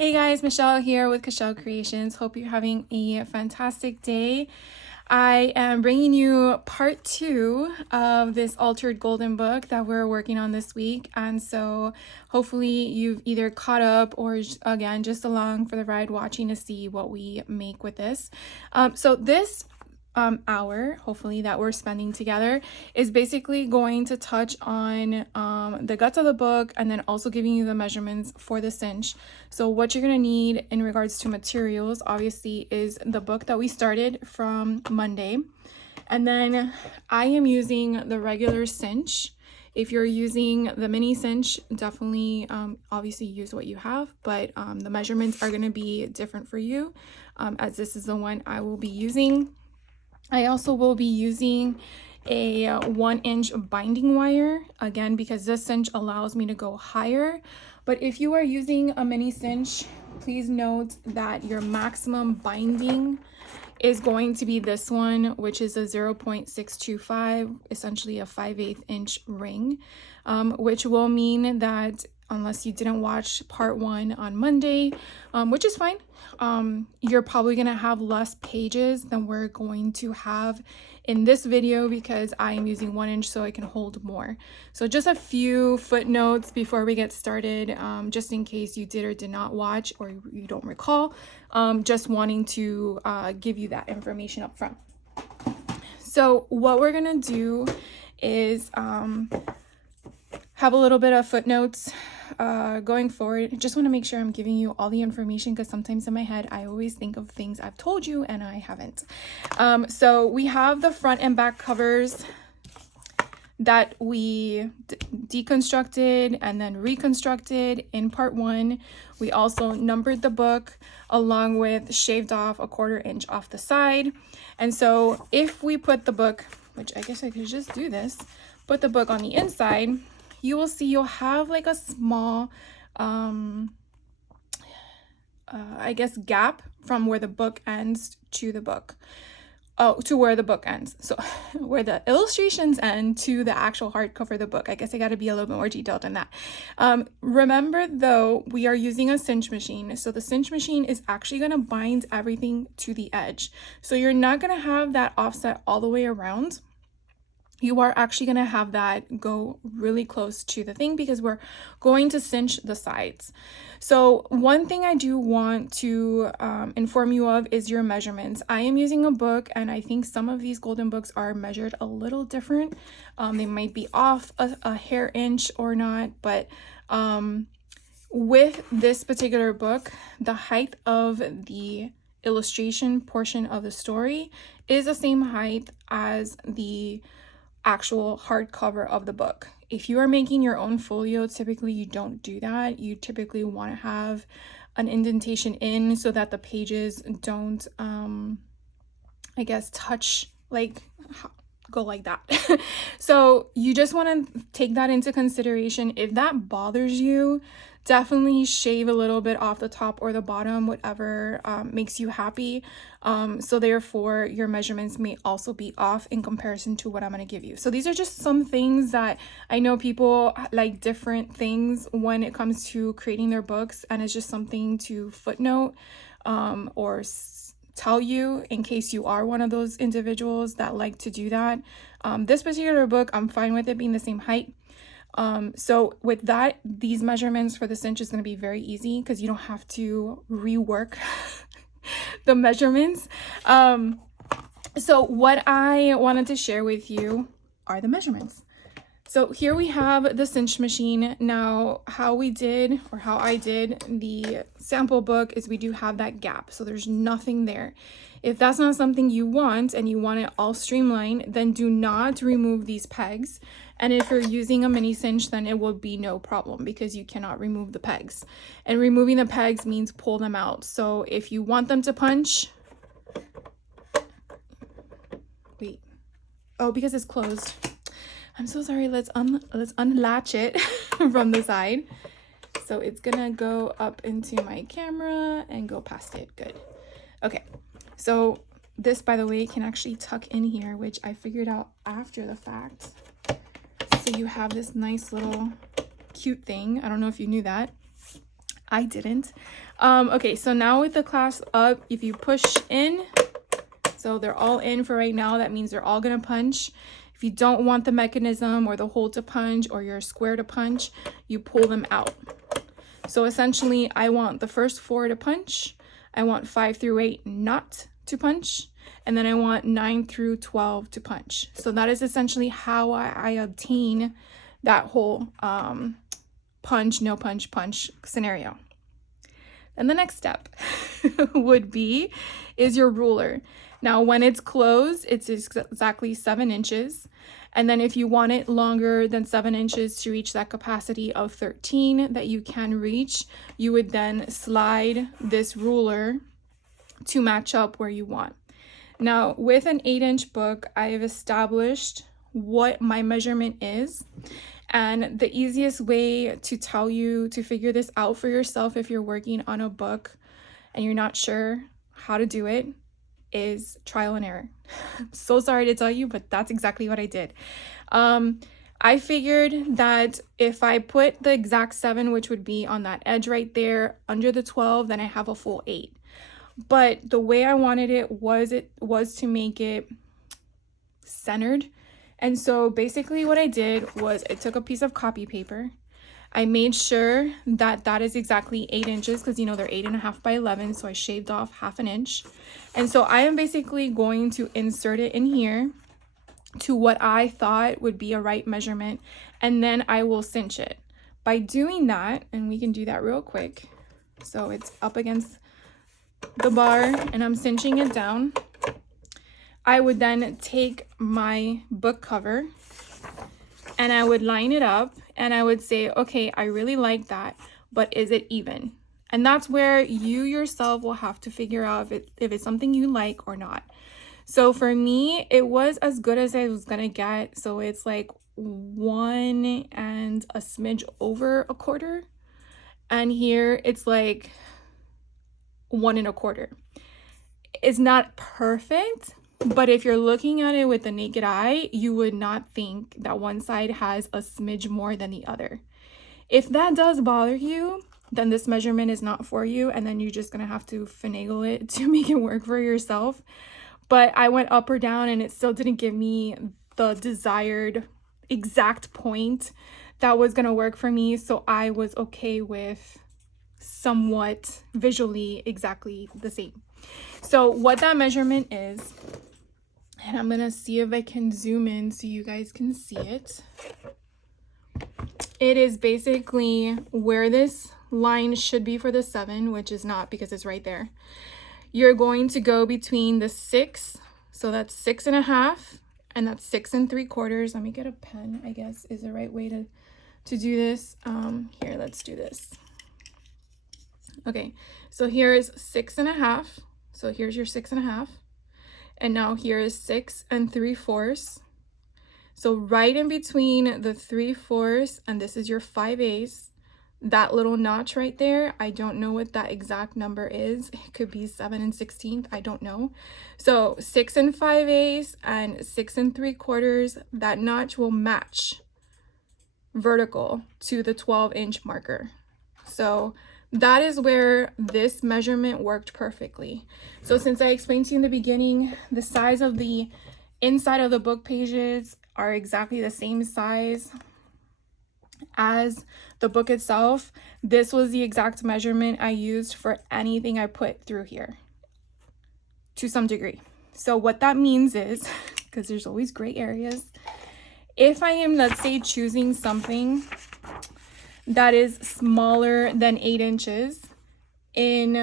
Hey guys, Michelle here with Michelle Creations. Hope you're having a fantastic day. I am bringing you part 2 of this altered golden book that we're working on this week. And so hopefully you've either caught up or again, just along for the ride watching to see what we make with this. So this hour hopefully that we're spending together is basically going to touch on the guts of the book and then also giving you the measurements for the cinch. So what you're going to need in regards to materials obviously is the book that we started from Monday, and then I am using the regular cinch. If you're using the mini cinch, definitely obviously use what you have, but the measurements are going to be different for you, as this is the one I will be using. I also will be using a 1-inch binding wire, again, because this cinch allows me to go higher. But if you are using a mini cinch, please note that your maximum binding is going to be this one, which is a 0.625, essentially a 5/8 inch ring, which will mean that unless you didn't watch part 1 on Monday, which is fine, you're probably going to have less pages than we're going to have in this video because I am using 1 inch so I can hold more. So just a few footnotes before we get started, just in case you did or did not watch or you don't recall, just wanting to give you that information up front. So what we're going to do is have a little bit of footnotes going forward. I just want to make sure I'm giving you all the information because sometimes in my head I always think of things I've told you and I haven't. So we have the front and back covers that we deconstructed and then reconstructed in part 1. We also numbered the book along with shaved off a 1/4 inch off the side. And so if we put the book, which I guess I could just do this, put the book on the inside, you will see you'll have like a small I guess gap from where the book ends to the book. To where the book ends. So where the illustrations end to the actual hardcover of the book. I guess I got to be a little bit more detailed than that. Remember though, we are using a cinch machine. So the cinch machine is actually going to bind everything to the edge. So you're not going to have that offset all the way around. You are actually going to have that go really close to the thing because we're going to cinch the sides. So one thing I do want to inform you of is your measurements. I am using a book and I think some of these golden books are measured a little different. They might be off a hair inch or not, but with this particular book, the height of the illustration portion of the story is the same height as the actual hardcover of the book. If you are making your own folio, typically you don't do that. You typically want to have an indentation in so that the pages don't I guess touch, like go like that. So you just want to take that into consideration. If that bothers you, definitely shave a little bit off the top or the bottom, whatever makes you happy. So therefore your measurements may also be off in comparison to what I'm going to give you. So these are just some things that I know people like different things when it comes to creating their books, and it's just something to footnote or tell you in case you are one of those individuals that like to do that. This particular book, I'm fine with it being the same height. So with that, these measurements for the cinch is going to be very easy because you don't have to rework the measurements. So what I wanted to share with you are the measurements. So here we have the cinch machine. Now, how I did the sample book is we do have that gap. So there's nothing there. If that's not something you want and you want it all streamlined, then do not remove these pegs. And if you're using a mini cinch, then it will be no problem because you cannot remove the pegs. And removing the pegs means pull them out. So if you want them to punch, wait, oh, because it's closed. I'm so sorry. Let's unlatch it from the side. So it's gonna go up into my camera and go past it. Good. Okay. So this, by the way, can actually tuck in here, which I figured out after the fact. So you have this nice little cute thing. I don't know if you knew that. I didn't. Okay, so now with the clasp up, if you push in, so they're all in for right now, that means they're all gonna punch. If you don't want the mechanism or the hole to punch or your square to punch, you pull them out. So essentially, I want the first 4 to punch, I want 5 through 8 not to punch, and then I want 9 through 12 to punch. So that is essentially how I obtain that whole punch, no punch, punch scenario. And the next step would be is your ruler. Now, when it's closed, it's exactly 7 inches. And then if you want it longer than 7 inches to reach that capacity of 13 that you can reach, you would then slide this ruler to match up where you want. Now, with an 8-inch book, I have established what my measurement is. And the easiest way to tell you to figure this out for yourself if you're working on a book and you're not sure how to do it is trial and error. I'm so sorry to tell you, but that's exactly what I did. I figured that if I put the exact 7, which would be on that edge right there under the 12, then I have a full 8. But the way I wanted it was to make it centered. And so basically what I did was I took a piece of copy paper. I made sure that that is exactly 8 inches because, you know, they're 8.5 by 11. So I shaved off 1/2 inch. And so I am basically going to insert it in here to what I thought would be a right measurement. And then I will cinch it. By doing that, and we can do that real quick. So it's up against the bar and I'm cinching it down. I would then take my book cover and I would line it up and I would say, okay, I really like that, but is it even? And that's where you yourself will have to figure out if it's something you like or not. So for me, it was as good as I was gonna get. So it's like 1 and a smidge over 1/4. And here it's like 1 1/4. It's not perfect, but if you're looking at it with the naked eye, you would not think that one side has a smidge more than the other. If that does bother you, then this measurement is not for you, and then you're just gonna have to finagle it to make it work for yourself. But I went up or down and it still didn't give me the desired exact point that was gonna work for me, so I was okay with somewhat visually exactly the same. So what that measurement is, and I'm gonna see if I can zoom in so you guys can see it. It is basically where this line should be for the 7, which is not because it's right there. You're going to go between the 6, so that's 6.5, and that's 6 3/4. Let me get a pen, I guess is the right way to do this. Here, let's do this. Okay, so here is 6.5. So here's your 6.5. And now here is 6 3/4. So right in between the 3/4 and this is your 5/8, that little notch right there, I don't know what that exact number is. It could be 7 1/16, I don't know. So 6 5/8 and 6 3/4, that notch will match vertical to the 12-inch marker. So that is where this measurement worked perfectly. So since I explained to you in the beginning, the size of the inside of the book pages are exactly the same size as the book itself. This was the exact measurement I used for anything I put through here to some degree. So what that means is, because there's always gray areas, if I am, let's say, choosing something that is smaller than 8 inches in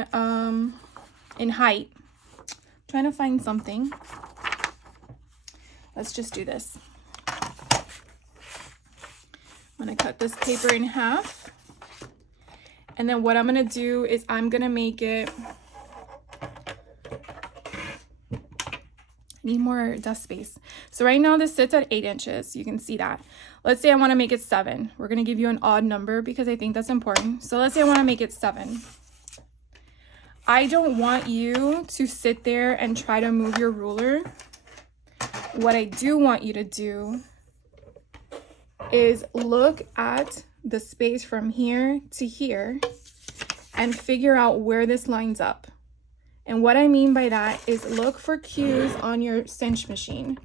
height. I'm trying to find something. Let's just do this. I'm gonna cut this paper in half. And then what I'm gonna do is I'm gonna make it, need more desk space. So right now this sits at 8 inches. You can see that. Let's say I want to make it 7. We're going to give you an odd number because I think that's important. So let's say I want to make it 7. I don't want you to sit there and try to move your ruler. What I do want you to do is look at the space from here to here and figure out where this lines up. And what I mean by that is look for cues on your cinch machine.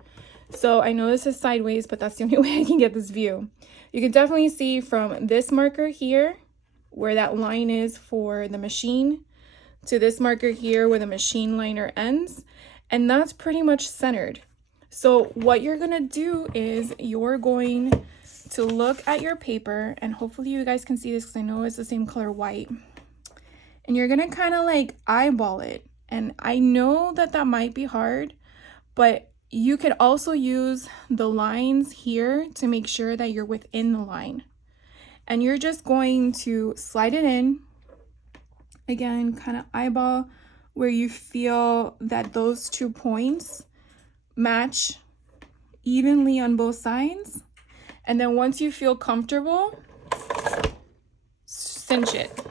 So I know this is sideways, but that's the only way I can get this view. You can definitely see from this marker here where that line is for the machine to this marker here where the machine liner ends, and that's pretty much centered. So what you're gonna do is you're going to look at your paper, and hopefully you guys can see this because I know it's the same color white, and you're gonna kind of like eyeball it. And I know that that might be hard, but you could also use the lines here to make sure that you're within the line. And you're just going to slide it in. Again, kind of eyeball where you feel that those 2 points match evenly on both sides. And then once you feel comfortable, cinch it.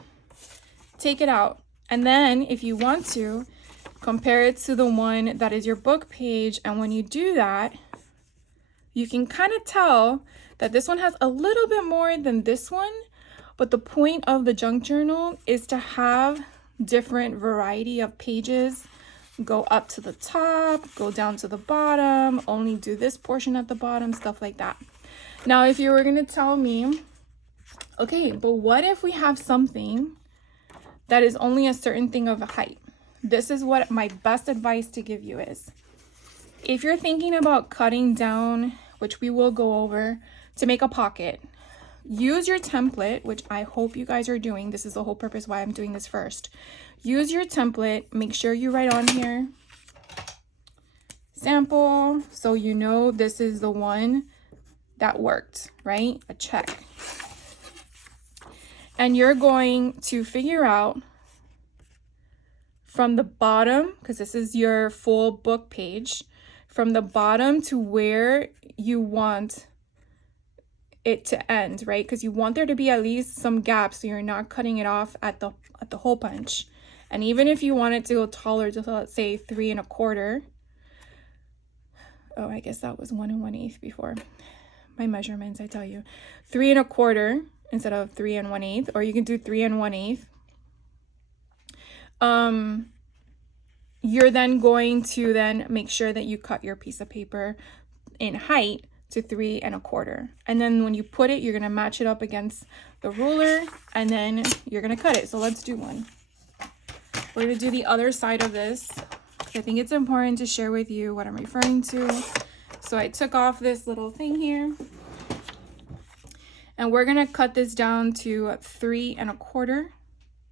Take it out. And then if you want to, compare it to the one that is your book page, and when you do that, you can kind of tell that this one has a little bit more than this one, but the point of the junk journal is to have different variety of pages. Go up to the top, go down to the bottom, only do this portion at the bottom, stuff like that. Now, if you were going to tell me, okay, but what if we have something that is only a certain thing of a height? This is what my best advice to give you is. If you're thinking about cutting down, which we will go over, to make a pocket, use your template, which I hope you guys are doing. This is the whole purpose why I'm doing this first. Use your template. Make sure you write on here sample, so you know this is the one that worked, right? A check. And you're going to figure out from the bottom, because this is your full book page, from the bottom to where you want it to end, right? Because you want there to be at least some gaps so you're not cutting it off at the hole punch. And even if you want it to go taller, just let's say 3 1/4. Oh, I guess that was 1 1/8 before. My measurements, I tell you. 3 1/4 instead of 3 1/8, or you can do 3 1/8. You're then going to then make sure that you cut your piece of paper in height to 3 1/4. And then when you put it, you're going to match it up against the ruler, and then you're going to cut it. So let's do one. We're going to do the other side of this. I think it's important to share with you what I'm referring to. So I took off this little thing here, and we're going to cut this down to 3 1/4.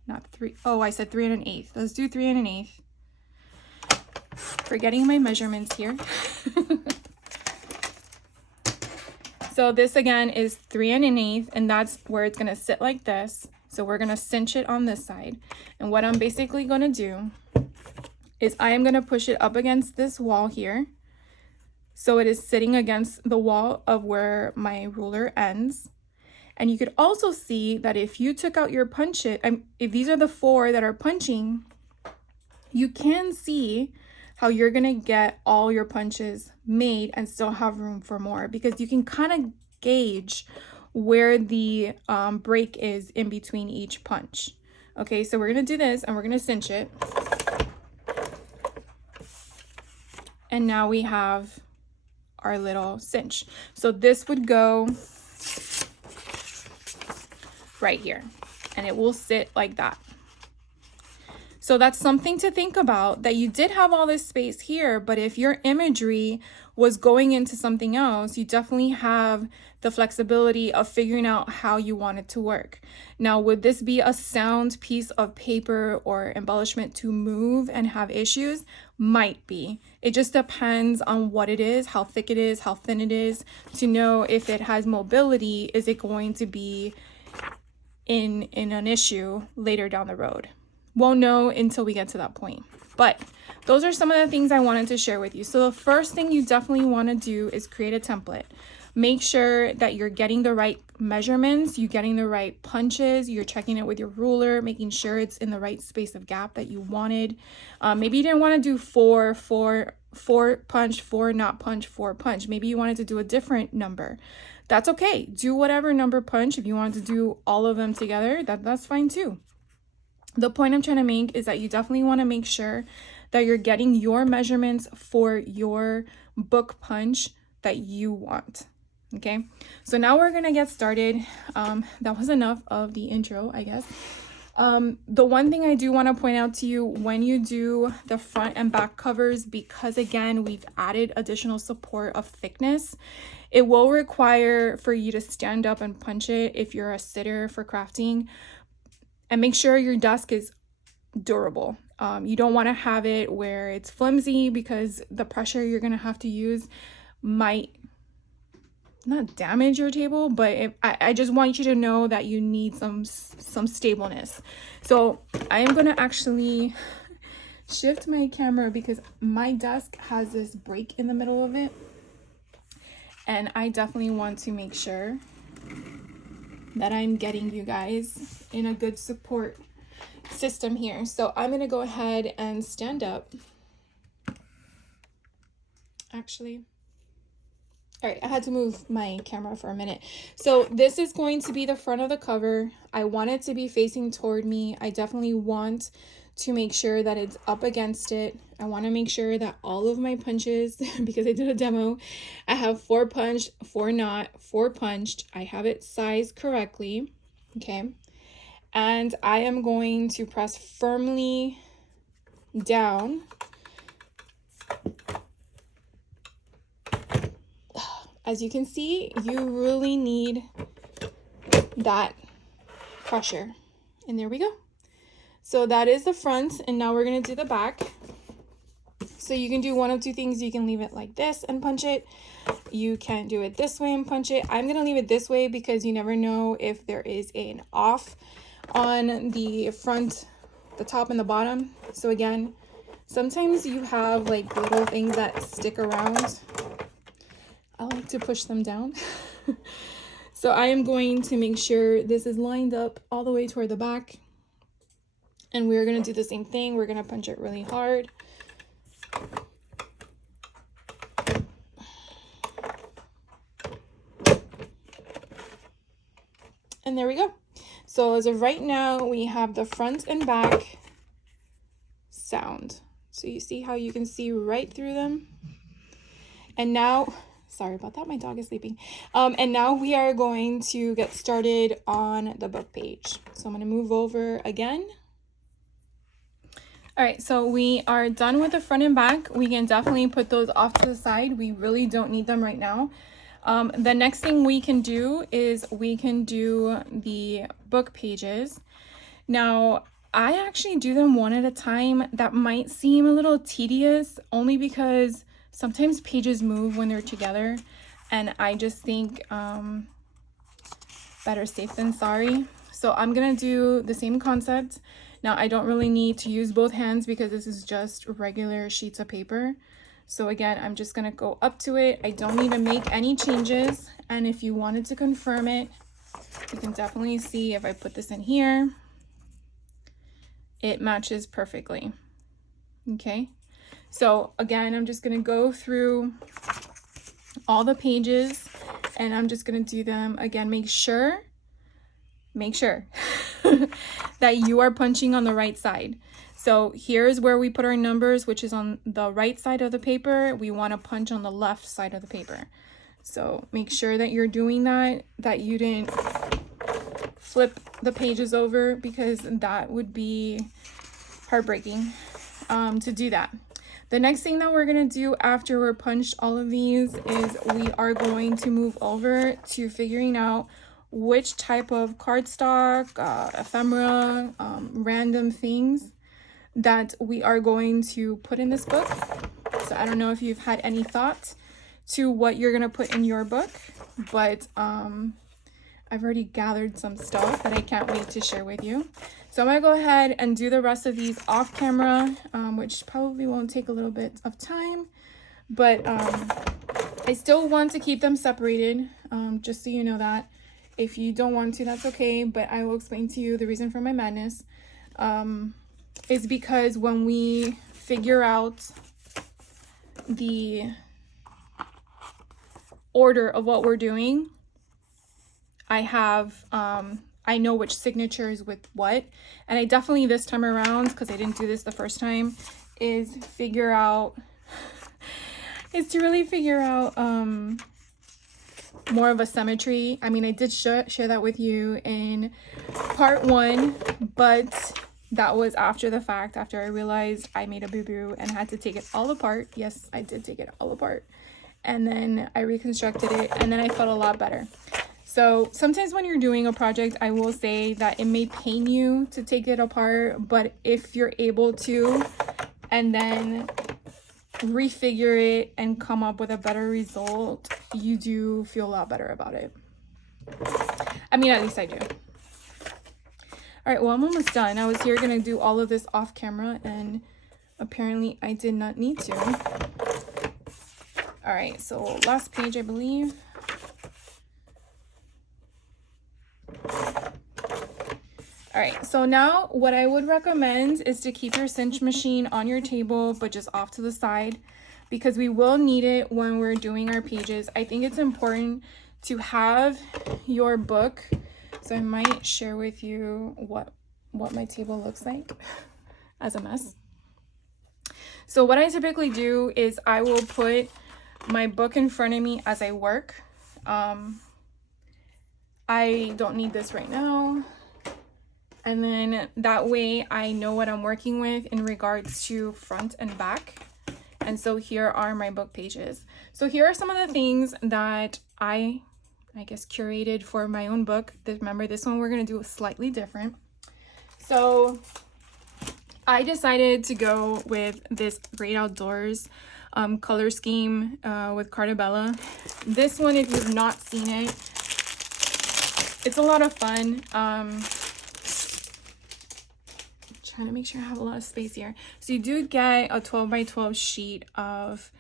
Not 3. Oh, I said 3 1/8. Let's do 3 1/8. Forgetting my measurements here. So this again is 3 1/8, and that's where it's going to sit like this. So we're going to cinch it on this side. And what I'm basically going to do is I am going to push it up against this wall here. So it is sitting against the wall of where my ruler ends. And you could also see that if you took out your punch it, if these are the 4 that are punching, you can see how you're gonna get all your punches made and still have room for more, because you can kind of gauge where the break is in between each punch. Okay, so we're gonna do this and we're gonna cinch it. And now we have our little cinch. So this would go right here, and it will sit like that. So that's something to think about, that you did have all this space here, but if your imagery was going into something else, you definitely have the flexibility of figuring out how you want it to work. Now, would this be a sound piece of paper or embellishment to move and have issues? Might be. It just depends on what it is, how thick it is, how thin it is, to know if it has mobility. Is it going to be in an issue later down the road? Won't know until we get to that point. But those are some of the things I wanted to share with you. So the first thing you definitely want to do is create a template. Make sure that you're getting the right measurements, you're getting the right punches, you're checking it with your ruler, making sure it's in the right space of gap that you wanted. Maybe you didn't want to do 4 punch, 4 not punch, 4 punch. Maybe you wanted to do a different number. That's okay. Do whatever number punch. If you wanted to do all of them together, that's fine too. The point I'm trying to make is that you definitely want to make sure that you're getting your measurements for your book punch that you want. Okay, so now we're gonna get started. That was enough of the intro, I guess. The one thing I do want to point out to you when you do the front and back covers, because again, we've added additional support of thickness, it will require for you to stand up and punch it if you're a sitter for crafting, and make sure your desk is durable. You don't want to have it where it's flimsy, because the pressure you're going to have to use might not damage your table, but I just want you to know that you need some stableness. So I am going to actually shift my camera because my desk has this break in the middle of it, and I definitely want to make sure that I'm getting you guys in a good support system here. So I'm going to go ahead and stand up. Actually, all right, I had to move my camera for a minute. So this is going to be the front of the cover. I want it to be facing toward me. I definitely want to make sure that it's up against it. I want to make sure that all of my punches, because I did a demo, I have 4 punched, 4 not, 4 punched. I have it sized correctly, okay? And I am going to press firmly down. As you can see, you really need that pressure. And there we go. So that is the front, and now we're going to do the back. So you can do one of two things. You can leave it like this and punch it. You can do it this way and punch it. I'm going to leave it this way because you never know if there is an off on the front, the top and the bottom. So again, sometimes you have like little things that stick around. I like to push them down. So I am going to make sure this is lined up all the way toward the back. And we're going to do the same thing. We're going to punch it really hard. And there we go. So as of right now, we have the front and back sound. So you see how you can see right through them. And now, sorry about that, my dog is sleeping. And now we are going to get started on the book page. So I'm going to move over again. All right, so we are done with the front and back. We can definitely put those off to the side. We really don't need them right now. The next thing we can do is we can do the book pages. Now, I actually do them one at a time. That might seem a little tedious, only because sometimes pages move when they're together, and I just think better safe than sorry. So I'm gonna do the same concept. Now, I don't really need to use both hands because this is just regular sheets of paper. So again, I'm just gonna go up to it. I don't need to make any changes. And if you wanted to confirm it, you can definitely see if I put this in here, it matches perfectly. Okay. So again, I'm just gonna go through all the pages and I'm just gonna do them again. Make sure that you are punching on the right side. So here's where we put our numbers, which is on the right side of the paper. We want to punch on the left side of the paper. So make sure that you're doing that you didn't flip the pages over, because that would be heartbreaking to do that. The next thing that we're going to do after we're punched all of these is we are going to move over to figuring out which type of cardstock, ephemera, random things that we are going to put in this book. So I don't know if you've had any thought to what you're going to put in your book, but I've already gathered some stuff that I can't wait to share with you. So I'm going to go ahead and do the rest of these off camera, which probably won't take a little bit of time, but I still want to keep them separated, just so you know that. If you don't want to, that's okay, but I will explain to you the reason for my madness. Is because when we figure out the order of what we're doing, I have I know which signature is with what. And I definitely this time around, because I didn't do this the first time, is to really figure out more of a symmetry. I mean, I did share that with you in part 1, but that was after the fact, after I realized I made a boo-boo and had to take it all apart. Yes, I did take it all apart. And then I reconstructed it, and then I felt a lot better. So sometimes when you're doing a project, I will say that it may pain you to take it apart, but if you're able to, and then refigure it and come up with a better result, you do feel a lot better about it. I mean, at least I do. All right, well, I'm almost done. I was here gonna do all of this off camera, and apparently I did not need to. All right, so last page, I believe. All right, so now what I would recommend is to keep your cinch machine on your table, but just off to the side, because we will need it when we're doing our pages. I think it's important to have your book. So I might share with you what my table looks like as a mess. So what I typically do is I will put my book in front of me as I work. I don't need this right now. And then that way I know what I'm working with in regards to front and back. And so here are my book pages. So here are some of the things that I guess curated for my own book. Remember, this one we're going to do slightly different. So I decided to go with this Great Outdoors color scheme with Cardabella. This one, if you've not seen it, it's a lot of fun. Trying to make sure I have a lot of space here. So you do get a 12 by 12 sheet of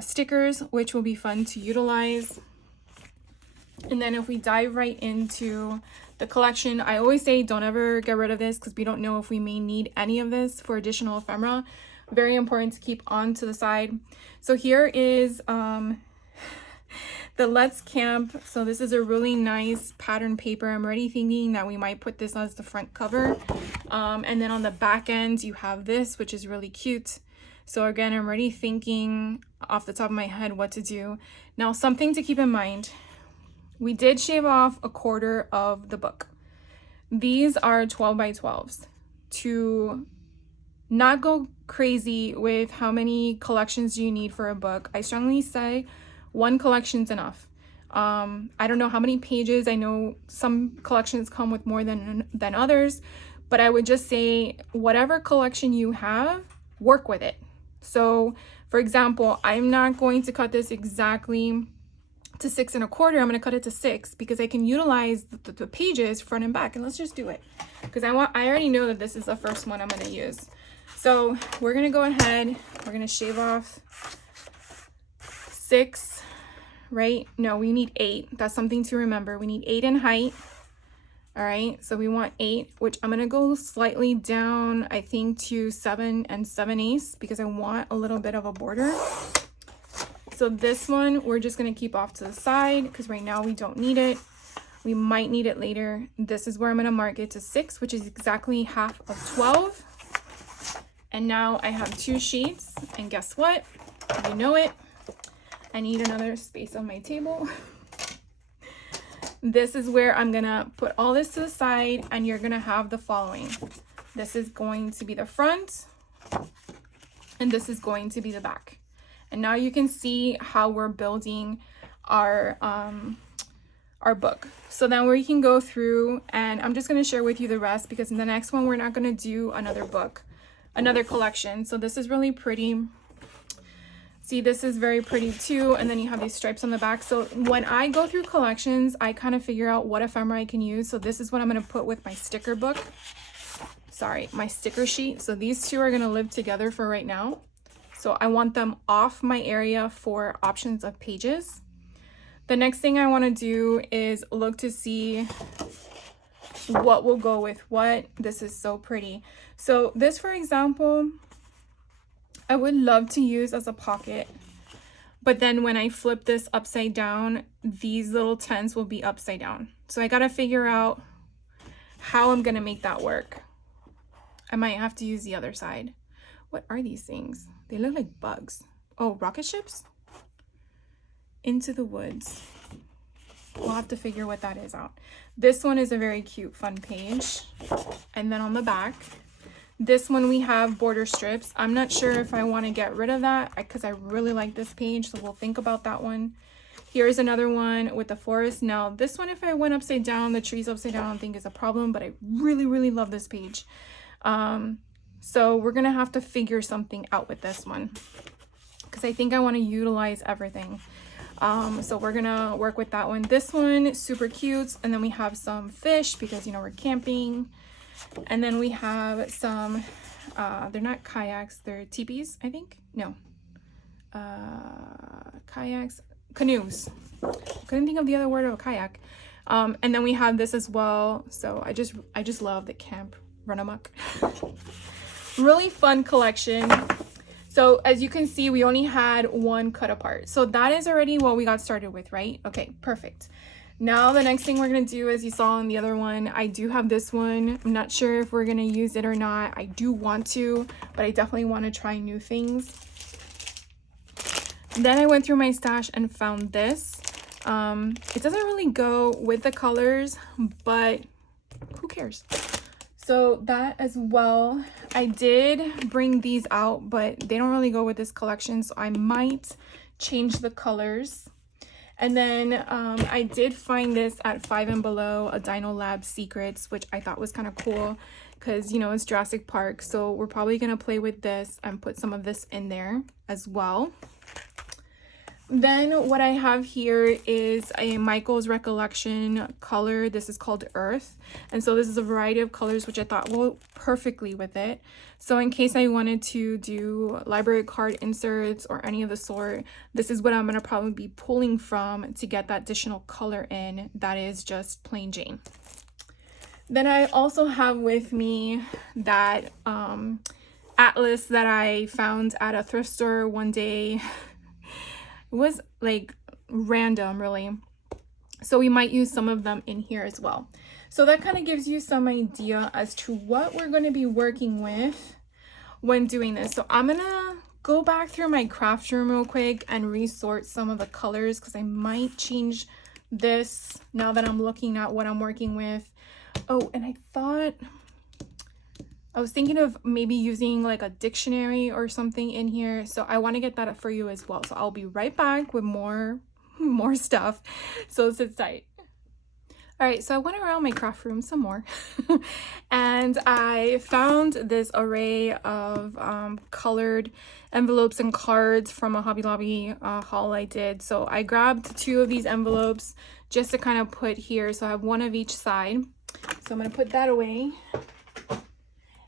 stickers, which will be fun to utilize. And then if we dive right into the collection, I always say don't ever get rid of this because we don't know if we may need any of this for additional ephemera. Very important to keep on to the side. So here is the Let's Camp. So this is a really nice pattern paper. I'm already thinking that we might put this as the front cover. And then on the back end, you have this, which is really cute. So again, I'm already thinking off the top of my head what to do. Now, something to keep in mind. We did shave off a quarter of the book. These are 12 by 12s. To not go crazy with how many collections do you need for a book, I strongly say one collection's enough. I don't know how many pages. I know some collections come with more than others, but I would just say whatever collection you have, work with it. So for example, I'm not going to cut this exactly to 6 1/4. I'm going to cut it to 6 because I can utilize the pages front and back. And let's just do it because I already know that this is the first one I'm going to use. So we're going to go ahead. We're going to shave off 6, right? No, we need 8. That's something to remember. We need 8 in height. All right, so we want 8, which I'm going to go slightly down, I think, to 7 7/8 because I want a little bit of a border. So this one, we're just going to keep off to the side because right now we don't need it. We might need it later. This is where I'm going to mark it to 6, which is exactly half of 12. And now I have 2 sheets. And guess what? You know it. I need another space on my table. This is where I'm going to put all this to the side, and you're going to have the following. This is going to be the front, and this is going to be the back. And now you can see how we're building our book. So now we can go through, and I'm just going to share with you the rest because in the next one, we're not going to do another book, another collection. So this is really pretty. See, this is very pretty too. And then you have these stripes on the back. So when I go through collections, I kind of figure out what ephemera I can use. So this is what I'm going to put with my sticker book. Sorry, my sticker sheet. So these two are going to live together for right now. So I want them off my area for options of pages. The next thing I want to do is look to see what will go with what. This is so pretty. So this, for example, I would love to use as a pocket, but then when I flip this upside down, these little tents will be upside down. So I got to figure out how I'm gonna make that work. I might have to use the other side. What are these things? They look like bugs. Oh, rocket ships? Into the Woods. We'll have to figure what that is out. This one is a very cute, fun page. And then on the back, this one we have border strips. I'm not sure if I want to get rid of that because I really like this page, so we'll think about that one. Here's another one with the forest. Now, this one, if I went upside down, the trees upside down, I don't think is a problem, but I really, really love this page. So we're going to have to figure something out with this one because I think I want to utilize everything. So we're going to work with that one. This one, super cute. And then we have some fish because, you know, we're camping. And then we have some, they're not kayaks, they're teepees, I think. No. Kayaks, canoes. Couldn't think of the other word of a kayak. And then we have this as well. So I just love the camp run amok. Really fun collection. So as you can see, we only had one cut apart. So that is already what we got started with, right? Okay, perfect. Now the next thing we're gonna do, as you saw in the other one, I do have this one. I'm not sure if we're gonna use it or not. I do want to, but I definitely want to try new things. Then I went through my stash and found this. It doesn't really go with the colors, but who cares? So that as well. I did bring these out, but they don't really go with this collection, so I might change the colors. And then I did find this at 5 and Below, a Dino Lab Secrets, which I thought was kind of cool because, you know, it's Jurassic Park. So we're probably going to play with this and put some of this in there as well. Then what I have here is a Michael's Recollection color. This is called Earth. And so this is a variety of colors, which I thought will perfectly with it. So in case I wanted to do library card inserts or any of the sort, this is what I'm going to probably be pulling from to get that additional color in. That is just plain Jane. Then I also have with me that atlas that I found at a thrift store one day. It was like random, really. So we might use some of them in here as well. So that kind of gives you some idea as to what we're going to be working with when doing this. So I'm going to go back through my craft room real quick and resort some of the colors because I might change this now that I'm looking at what I'm working with. Oh, and I was thinking of maybe using like a dictionary or something in here. So I want to get that for you as well. So I'll be right back with more stuff. So sit tight. All right, so I went around my craft room some more and I found this array of colored envelopes and cards from a Hobby Lobby haul I did. So I grabbed 2 of these envelopes just to kind of put here. So I have one of each side. So I'm going to put that away.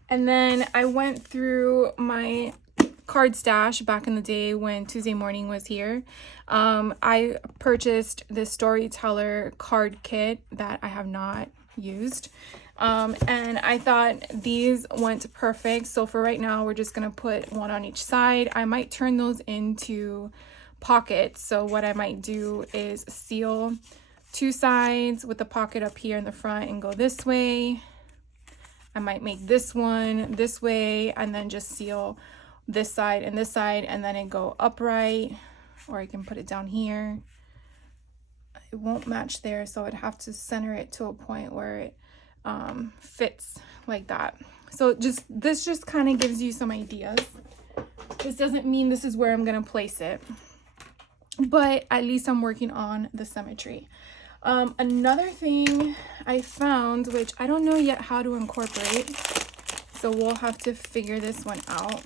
And then I went through my card stash back in the day when Tuesday Morning was here. I purchased this Storyteller card kit that I have not used. And I thought these went perfect. So for right now, we're just going to put one on each side. I might turn those into pockets. So what I might do is seal 2 sides with the pocket up here in the front and go this way. I might make this one this way and then just seal this side and then it go upright, or I can put it down here. It won't match there, so I'd have to center it to a point where it fits like that. So this just kind of gives you some ideas. This doesn't mean this is where I'm gonna place it, but at least I'm working on the symmetry. Another thing I found, which I don't know yet how to incorporate, so we'll have to figure this one out,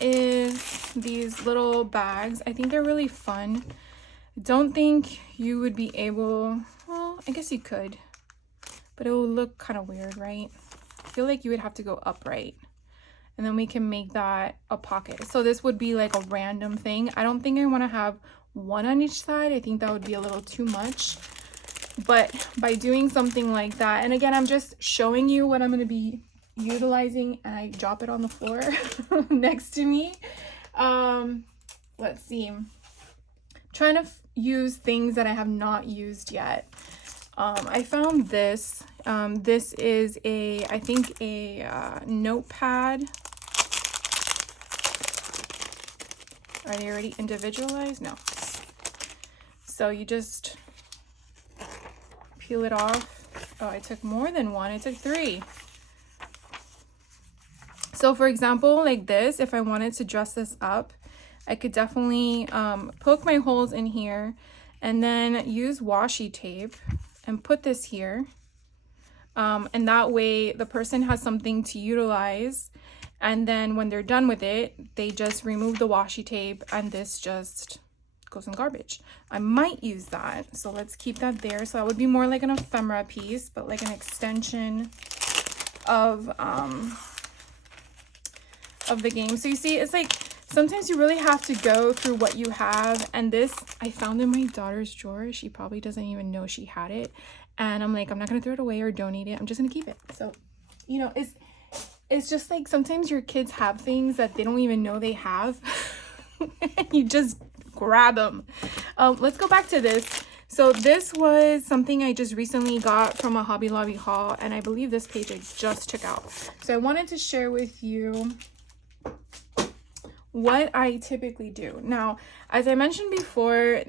is these little bags. I think they're really fun. Don't think you would be able, well, I guess you could, but it will look kind of weird, right? I feel like you would have to go upright, and then we can make that a pocket. So this would be like a random thing. I don't think I want to have one on each side. I think that would be a little too much, but by doing something like that, and again, I'm just showing you what I'm going to be utilizing, and I drop it on the floor next to me. Let's see, I'm trying to use things that I have not used yet. I found this This is I think a notepad. Are they already individualized? No. So you just peel it off. Oh, I took more than one. I took 3. So for example, like this, if I wanted to dress this up, I could definitely poke my holes in here and then use washi tape and put this here. And that way the person has something to utilize. And then when they're done with it, they just remove the washi tape and this just goes in garbage. I might use that. So let's keep that there. So that would be more like an ephemera piece, but like an extension of the game. So you see, it's like sometimes you really have to go through what you have. And this I found in my daughter's drawer. She probably doesn't even know she had it. And I'm like, I'm not gonna throw it away or donate it. I'm just gonna keep it. So, you know, it's just like sometimes your kids have things that they don't even know they have. You just grab them. Let's go back to this. So this was something I just recently got from a Hobby Lobby haul, and I believe this page I just took out. So I wanted to share with you what I typically do. Now, as I mentioned before,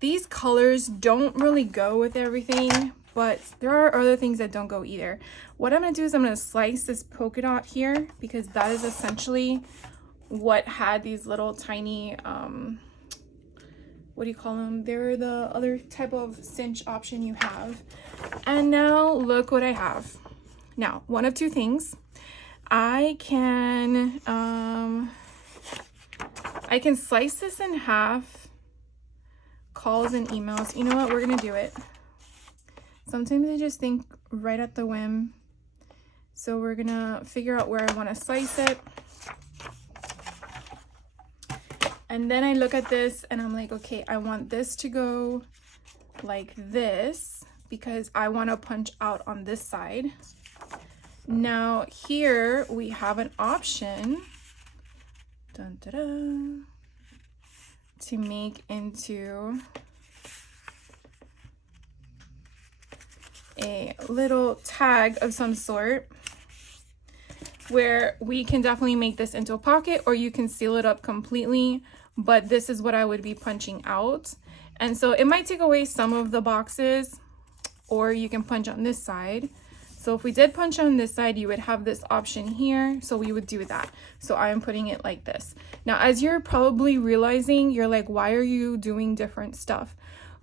these colors don't really go with everything, but there are other things that don't go either. What I'm going to do is I'm going to slice this polka dot here, because that is essentially what had these little tiny, what do you call them? They're the other type of cinch option you have. And now look what I have. Now, one of two things. I can slice this in half, calls and emails. You know what? We're going to do it. Sometimes I just think right at the whim. So we're going to figure out where I want to slice it. And then I look at this and I'm like, okay, I want this to go like this because I want to punch out on this side. Now here we have an option to make into a little tag of some sort, where we can definitely make this into a pocket, or you can seal it up completely, but this is what I would be punching out. And so it might take away some of the boxes, or you can punch on this side. So if we did punch on this side, you would have this option here. So we would do that. So I am putting it like this. Now, as you're probably realizing, you're like, why are you doing different stuff?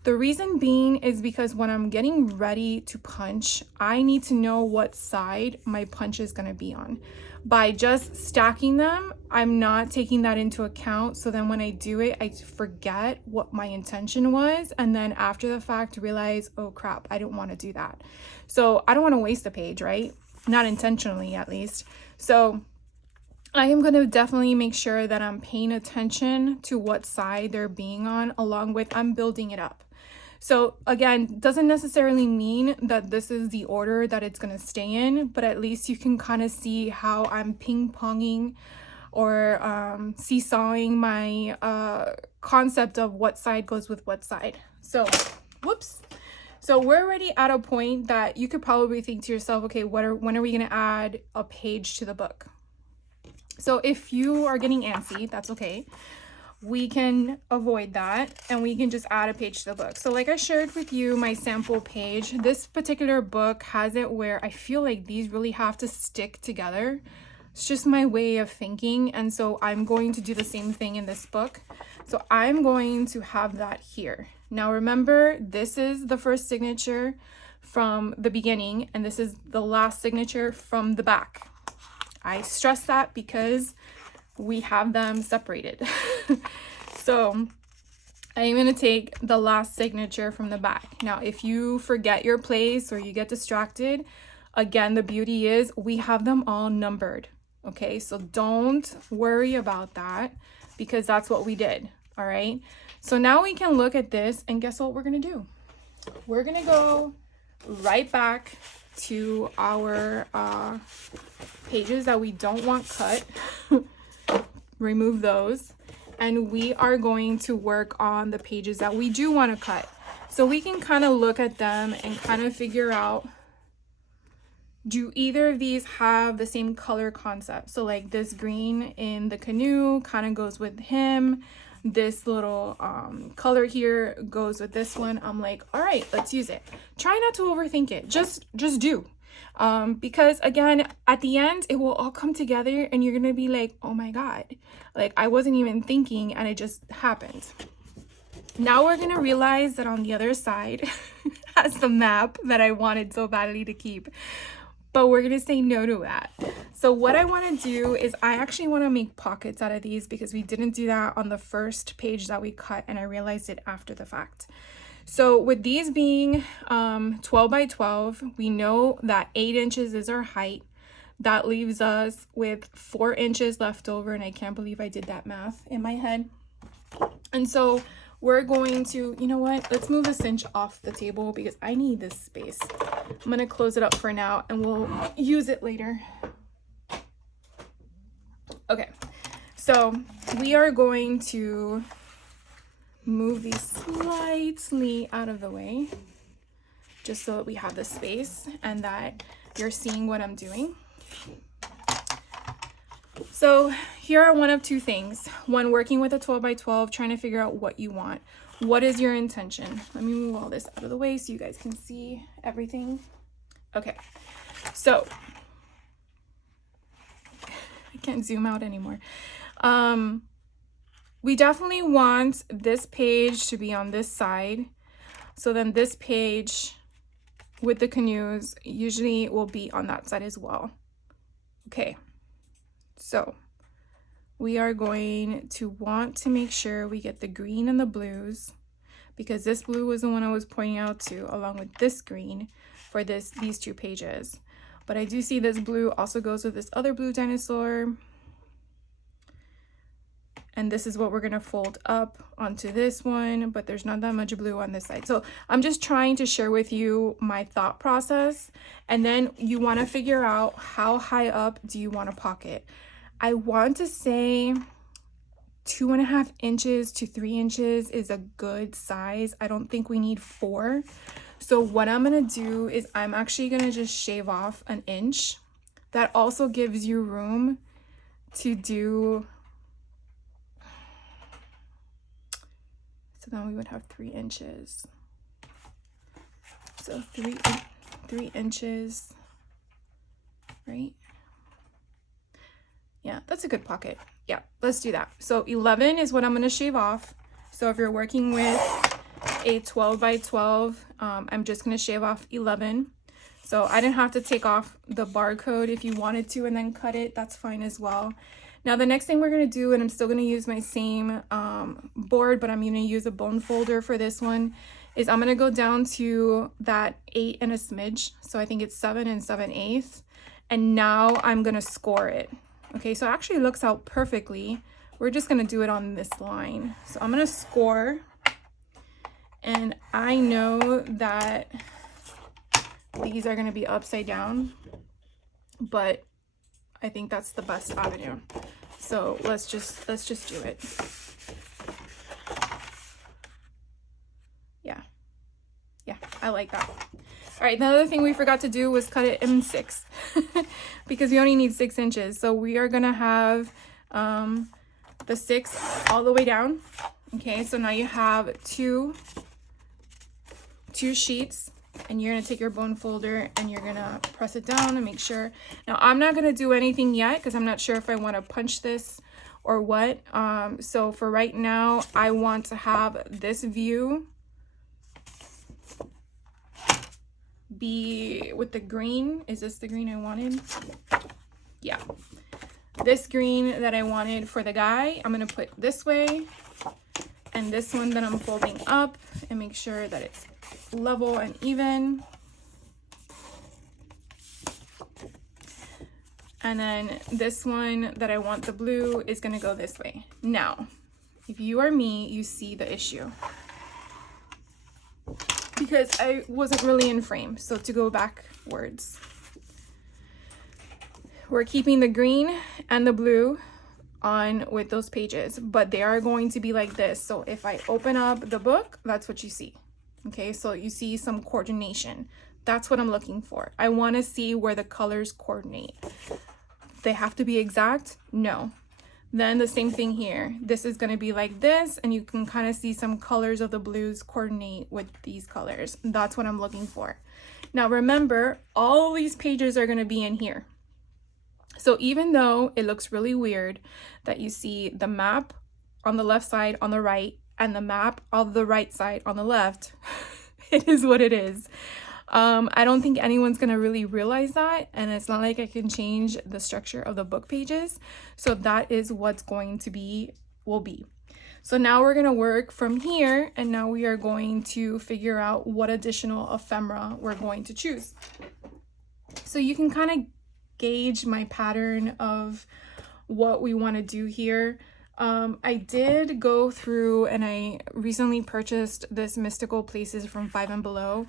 The reason being is because when I'm getting ready to punch, I need to know what side my punch is going to be on. By just stacking them, I'm not taking that into account. So then when I do it, I forget what my intention was. And then after the fact, realize, oh crap, I didn't want to do that. So I don't want to waste a page, right? Not intentionally, at least. So I am going to definitely make sure that I'm paying attention to what side they're being on, along with I'm building it up. So again, doesn't necessarily mean that this is the order that it's going to stay in, but at least you can kind of see how I'm ping-ponging or seesawing my concept of what side goes with what side. So, whoops. So we're already at a point that you could probably think to yourself, okay, when are we going to add a page to the book? So if you are getting antsy, that's okay. We can avoid that and we can just add a page to the book. So like I shared with you my sample page, this particular book has it where I feel like these really have to stick together. It's just my way of thinking. And so I'm going to do the same thing in this book. So I'm going to have that here. Now remember, this is the first signature from the beginning and this is the last signature from the back. I stress that because we have them separated. So I'm going to take the last signature from the back. Now, if you forget your place or you get distracted, again, the beauty is we have them all numbered. Okay, so don't worry about that because that's what we did. All right, so now we can look at this and guess what we're going to do? We're going to go right back to our pages that we don't want cut. Remove those, and we are going to work on the pages that we do want to cut. So we can kind of look at them and kind of figure out do either of these have the same color concept? So like this green in the canoe kind of goes with him. This little color here goes with this one. I'm like, all right, let's use it. Try not to overthink it. Just do. Because again, at the end, it will all come together and you're gonna be like, oh my God, like I wasn't even thinking and it just happened. Now we're gonna realize that on the other side has the map that I wanted so badly to keep, but we're gonna say no to that. So what I wanna do is I actually wanna make pockets out of these because we didn't do that on the first page that we cut and I realized it after the fact. So with these being 12 by 12, we know that 8 inches is our height. That leaves us with 4 inches left over, and I can't believe I did that math in my head. And so we're going to, you know what, let's move the cinch off the table because I need this space. I'm gonna close it up for now and we'll use it later. Okay, so we are going to move these slightly out of the way just so that we have the space and that you're seeing what I'm doing. So here are one of two things. One, working with a 12 by 12, trying to figure out what you want. What is your intention? Let me move all this out of the way so you guys can see everything. Okay, so I can't zoom out anymore. We definitely want this page to be on this side. So then this page with the canoes usually will be on that side as well. Okay, so we are going to want to make sure we get the green and the blues because this blue was the one I was pointing out to along with this green for these 2 pages. But I do see this blue also goes with this other blue dinosaur. And this is what we're gonna fold up onto this one, but there's not that much blue on this side. So I'm just trying to share with you my thought process. And then you wanna figure out how high up do you want a pocket. I want to say 2.5 inches to 3 inches is a good size. I don't think we need 4. So what I'm gonna do is I'm actually gonna just shave off 1 inch. That also gives you room to do, so then we would have 3 inches. So 3 inches, right? Yeah, that's a good pocket. Yeah, let's do that. So 11 is what I'm gonna shave off. So if you're working with a 12 by 12, I'm just gonna shave off 11. So I didn't have to take off the barcode. If you wanted to and then cut it, that's fine as well. Now the next thing we're gonna do, and I'm still gonna use my same board, but I'm gonna use a bone folder for this one, is I'm gonna go down to that 8 and a smidge. So I think it's 7 and 7/8. And now I'm gonna score it. Okay, so it actually looks out perfectly. We're just gonna do it on this line. So I'm gonna score, and I know that these are gonna be upside down, but I think that's the best avenue. So let's just do it. Yeah, I like that. All right, the other thing we forgot to do was cut it in 6 because we only need 6 inches. So we are gonna have the 6 all the way down. Okay, so now you have two sheets, and you're gonna take your bone folder and you're gonna press it down and make sure. Now I'm not gonna do anything yet because I'm not sure if I want to punch this or what. So for right now, I want to have this view be with the green. Is this the green I wanted? Yeah, this green that I wanted for the guy, I'm gonna put this way, and this one that I'm folding up, and make sure that it's level and even. And then this one that I want the blue is gonna go this way. Now, if you are me, you see the issue, because I wasn't really in frame. So to go backwards, we're keeping the green and the blue on with those pages, but they are going to be like this. So if I open up the book, that's what you see. Okay, so you see some coordination. That's what I'm looking for. I want to see where the colors coordinate. They have to be exact? No. Then the same thing here. This is going to be like this, and you can kind of see some colors of the blues coordinate with these colors. That's what I'm looking for. Now remember, all these pages are going to be in here. So even though it looks really weird that you see the map on the left side on the right and the map of the right side on the left, it is what it is. I don't think anyone's gonna really realize that, and it's not like I can change the structure of the book pages. So that is what's going to be, will be. So now we're gonna work from here, and now we are going to figure out what additional ephemera we're going to choose. So you can kind of gauge my pattern of what we want to do here. I did go through and I recently purchased this Mystical Places from Five and Below,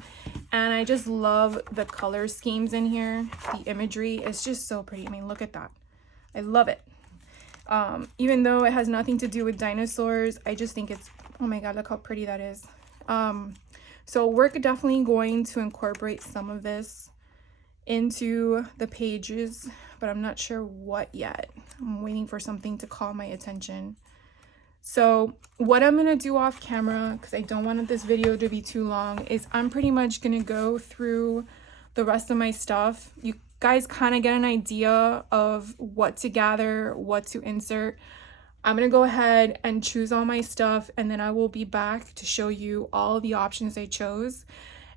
and I just love the color schemes in here. The imagery is just so pretty. I mean, look at that. I love it. Even though it has nothing to do with dinosaurs, I just think it's, oh my god, look how pretty that is. So we're definitely going to incorporate some of this into the pages, but I'm not sure what yet. I'm waiting for something to call my attention. So what I'm gonna do off camera, because I don't want this video to be too long, is I'm pretty much gonna go through the rest of my stuff. You guys kind of get an idea of what to gather, what to insert. I'm gonna go ahead and choose all my stuff, and then I will be back to show you all the options I chose.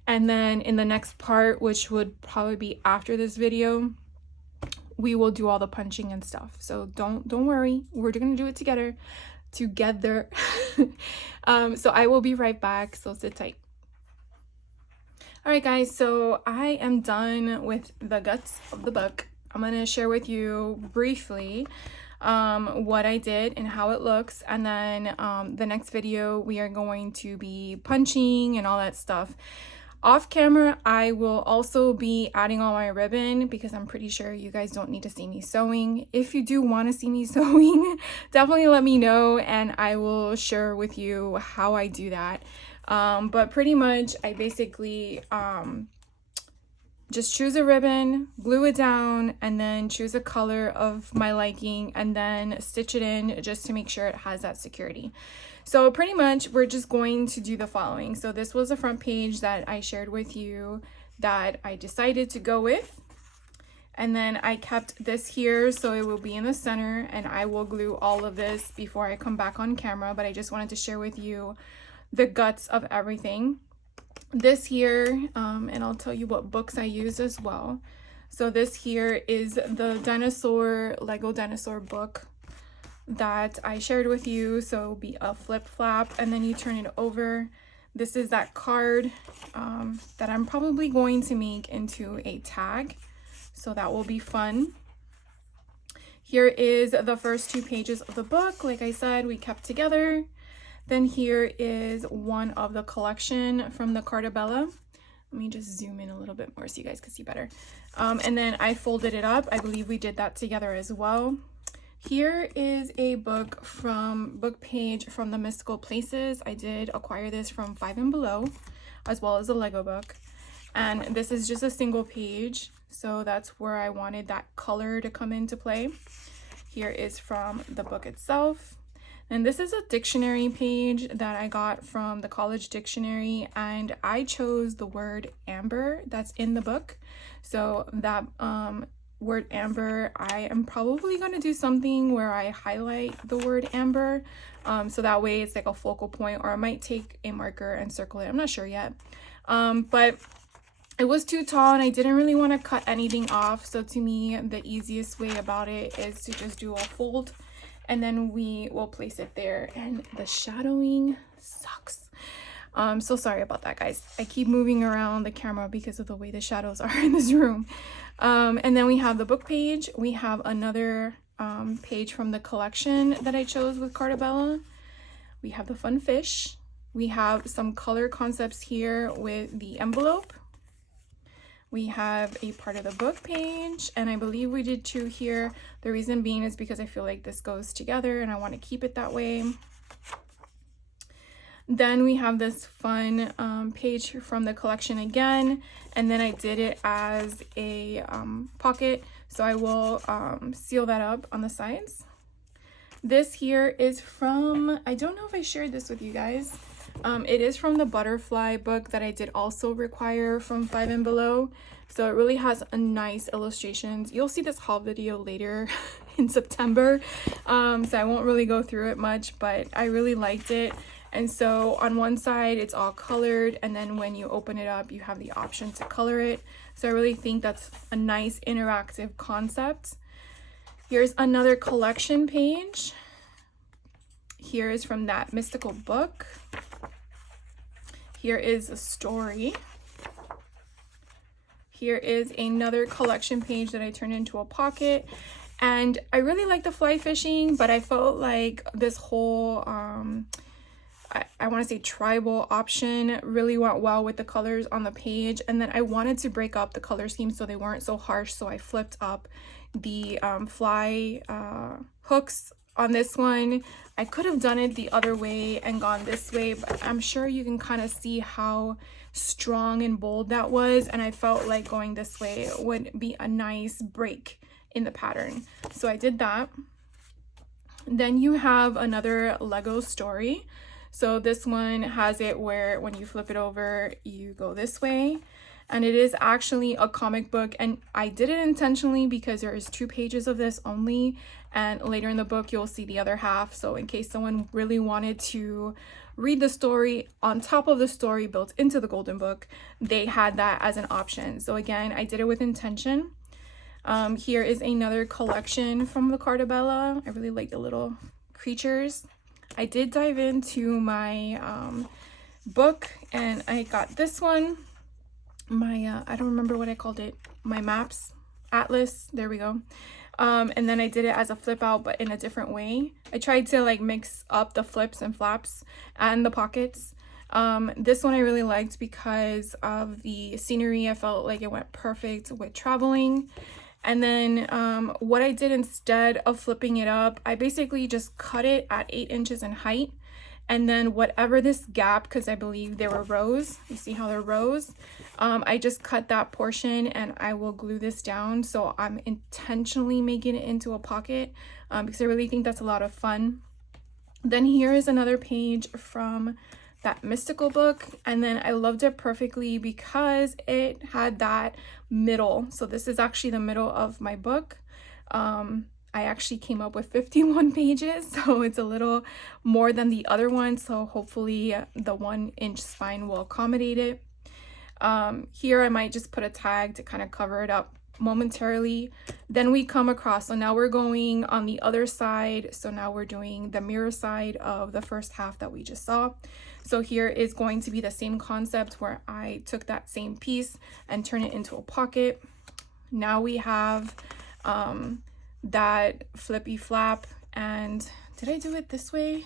And then in the next part, which would probably be after this video, we will do all the punching and stuff. So don't worry, we're gonna do it together. So I will be right back, so sit tight. All right guys, so I am done with the guts of the book. I'm gonna share with you briefly what I did and how it looks, and then the next video we are going to be punching and all that stuff. Off camera, I will also be adding all my ribbon because I'm pretty sure you guys don't need to see me sewing. If you do want to see me sewing, definitely let me know and I will share with you how I do that. But pretty much I basically just choose a ribbon, glue it down, and then choose a color of my liking and then stitch it in just to make sure it has that security. So pretty much we're just going to do the following. So this was a front page that I shared with you that I decided to go with. And then I kept this here so it will be in the center, and I will glue all of this before I come back on camera, but I just wanted to share with you the guts of everything. This here, and I'll tell you what books I used as well. So this here is the dinosaur, Lego dinosaur book that I shared with you. So it'll be a flip flap and then you turn it over. This is that card that I'm probably going to make into a tag, so that will be fun. Here is the first 2 pages of the book. Like I said, we kept together. Then here is one of the collection from the Cardabella. Let me just zoom in a little bit more so you guys can see better. And then I folded it up. I believe we did that together as well. Here is a book page from the Mystical Places. I did acquire this from Five and Below, as well as a Lego book. And this is just a single page, so that's where I wanted that color to come into play. Here is from the book itself. And this is a dictionary page that I got from the college dictionary, and I chose the word amber that's in the book. So that word amber, I am probably going to do something where I highlight the word amber, so that way it's like a focal point, or I might take a marker and circle it. I'm not sure yet, but it was too tall and I didn't really want to cut anything off. So to me, the easiest way about it is to just do a fold, and then we will place it there. And the shadowing sucks. So sorry about that, guys. I keep moving around the camera because of the way the shadows are in this room. And then we have the book page. We have another page from the collection that I chose with Cardabella. We have the fun fish. We have some color concepts here with the envelope. We have a part of the book page, and I believe we did 2 here. The reason being is because I feel like this goes together and I want to keep it that way. Then we have this fun page from the collection again, and then I did it as a pocket, so I will seal that up on the sides. This here is from, I don't know if I shared this with you guys. It is from the butterfly book that I did also require from 5 and Below. So it really has a nice illustrations. You'll see this haul video later in September. So I won't really go through it much, but I really liked it. And so on one side, it's all colored. And then when you open it up, you have the option to color it. So I really think that's a nice interactive concept. Here's another collection page. Here is from that mystical book. Here is a story. Here is another collection page that I turned into a pocket. And I really like the fly fishing, but I felt like this whole, I want to say tribal option really went well with the colors on the page. And then I wanted to break up the color scheme so they weren't so harsh. So I flipped up the fly hooks on this one. I could have done it the other way and gone this way, but I'm sure you can kind of see how strong and bold that was, and I felt like going this way would be a nice break in the pattern, so I did that. Then you have another Lego story. So this one has it where when you flip it over, you go this way, and it is actually a comic book, and I did it intentionally because there is 2 pages of this only, and later in the book you'll see the other half. So in case someone really wanted to read the story on top of the story built into the Golden Book, they had that as an option. So again, I did it with intention. Here is another collection from the Cardabella. I really like the little creatures. I did dive into my book, and I got this one. My I don't remember what I called it, my maps atlas, there we go. And then I did it as a flip out, but in a different way. I tried to like mix up the flips and flaps and the pockets. This one I really liked because of the scenery. I felt like it went perfect with traveling. And then what I did instead of flipping it up, I basically just cut it at 8 inches in height. And then whatever this gap, because I believe there were rows, you see how they're rows, I just cut that portion and I will glue this down. So I'm intentionally making it into a pocket because I really think that's a lot of fun. Then here is another page from that mystical book, and then I loved it perfectly because it had that middle. So this is actually the middle of my book. I actually came up with 51 pages, so it's a little more than the other one, so hopefully the 1-inch spine will accommodate it. Here I might just put a tag to kind of cover it up momentarily. Then we come across, so now we're going on the other side, so now we're doing the mirror side of the first half that we just saw. So here is going to be the same concept where I took that same piece and turned it into a pocket. Now we have that flippy flap, and did I do it this way?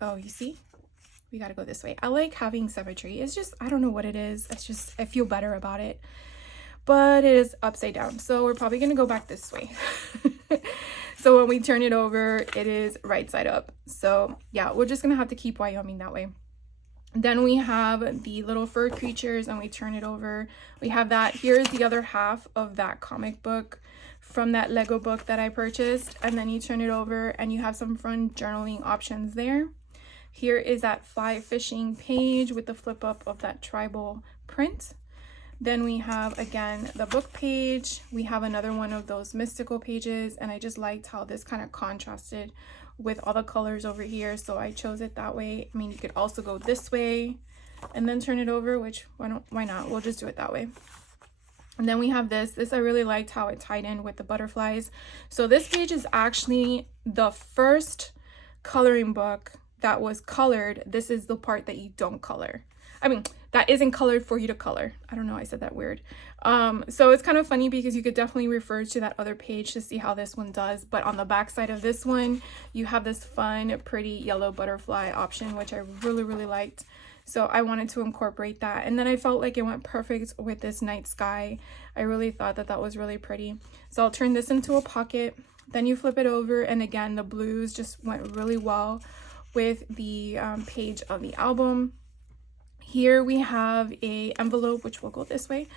Oh, you see, we got to go this way. I like having symmetry. It's just, I don't know what it is, it's just I feel better about it, but it is upside down, so we're probably gonna go back this way. So when we turn it over, it is right side up. So yeah, we're just gonna have to keep Wyoming that way. Then we have the little fur creatures, and we turn it over. We have that. Here's the other half of that comic book from that Lego book that I purchased, and then you turn it over and you have some fun journaling options there. Here is that fly fishing page with the flip up of that tribal print. Then we have again the book page. We have another one of those mystical pages, and I just liked how this kind of contrasted with all the colors over here, so I chose it that way. I mean, you could also go this way and then turn it over, which why not? We'll just do it that way. And then we have this I really liked how it tied in with the butterflies. So this page is actually the first coloring book that was colored. This is the part that you don't color. I mean, that isn't colored for you to color. I don't know, I said that weird. So it's kind of funny because you could definitely refer to that other page to see how this one does. But on the back side of this one, you have this fun, pretty yellow butterfly option, which I really, really liked. So I wanted to incorporate that. And then I felt like it went perfect with this night sky. I really thought that that was really pretty. So I'll turn this into a pocket. Then you flip it over, and again, the blues just went really well with the page of the album. Here we have a envelope, which will go this way,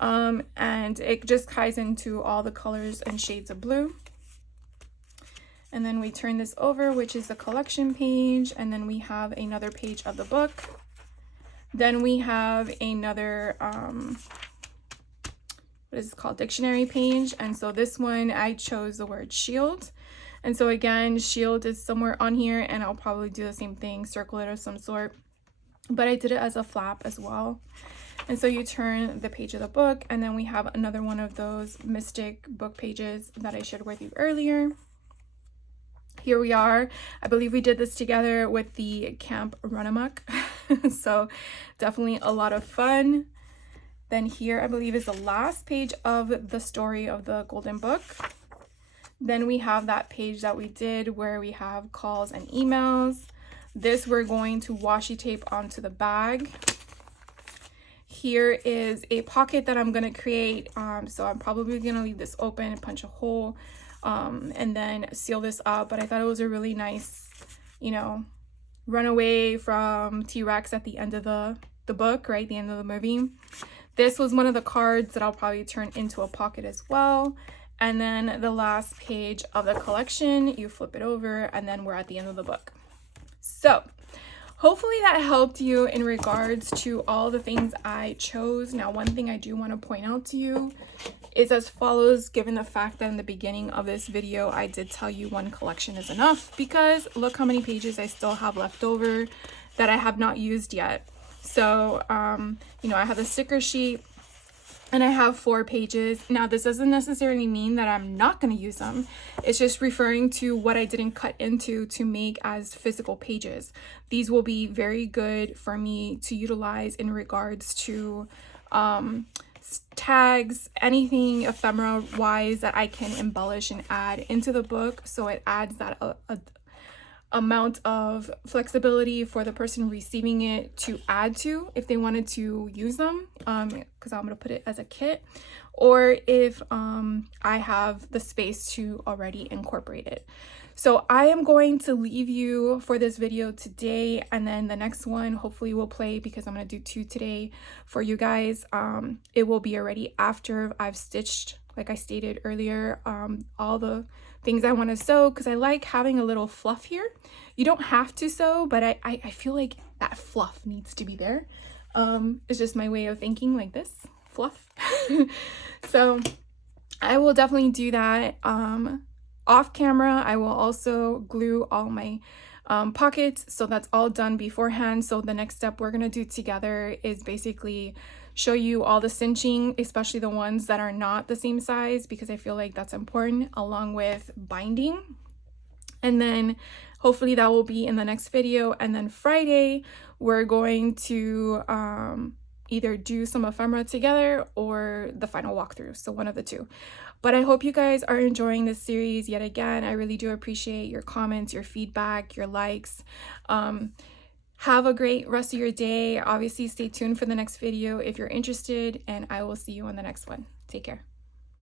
and it just ties into all the colors and shades of blue. And then we turn this over, which is the collection page, and then we have another page of the book. Then we have another what is it called, dictionary page. And so this one I chose the word shield, and so again, shield is somewhere on here, and I'll probably do the same thing, circle it of some sort, but I did it as a flap as well. And so you turn the page of the book, and then we have another one of those mystic book pages that I shared with you earlier. Here we are. I believe we did this together with the Camp Run-A-Muck. So definitely a lot of fun. Then here I believe is the last page of the story of the Golden Book. Then we have that page that we did where we have calls and emails. This we're going to washi tape onto the bag. Here is a pocket that I'm going to create. So I'm probably going to leave this open, punch a hole, and then seal this up. But I thought it was a really nice, you know, runaway from T-Rex at the end of the book, right? The end of the movie. This was one of the cards that I'll probably turn into a pocket as well. And then the last page of the collection, you flip it over, and then we're at the end of the book. So hopefully that helped you in regards to all the things I chose. Now, one thing I do want to point out to you is as follows, given the fact that in the beginning of this video, I did tell you one collection is enough, because look how many pages I still have left over that I have not used yet. So, you know, I have a sticker sheet and I have 4 pages. Now, this doesn't necessarily mean that I'm not going to use them. It's just referring to what I didn't cut into to make as physical pages. These will be very good for me to utilize in regards to tags, anything ephemera wise that I can embellish and add into the book, so it adds that amount of flexibility for the person receiving it to add to if they wanted to use them, because I'm going to put it as a kit, or if I have the space to already incorporate it. So I am going to leave you for this video today, and then the next one hopefully will play, because I'm going to do 2 today for you guys. It will be already after I've stitched, like I stated earlier, all the things I want to sew, because I like having a little fluff here. You don't have to sew, but I feel like that fluff needs to be there. It's just my way of thinking, like this, fluff. So I will definitely do that. Off camera, I will also glue all my pockets, so that's all done beforehand. So the next step we're going to do together is basically show you all the cinching, especially the ones that are not the same size, because I feel like that's important, along with binding. And then hopefully that will be in the next video. And then Friday we're going to either do some ephemera together or the final walkthrough, so one of the two. But I hope you guys are enjoying this series yet again. I really do appreciate your comments, your feedback, your likes. Have a great rest of your day. Obviously, stay tuned for the next video if you're interested, and I will see you on the next one. Take care.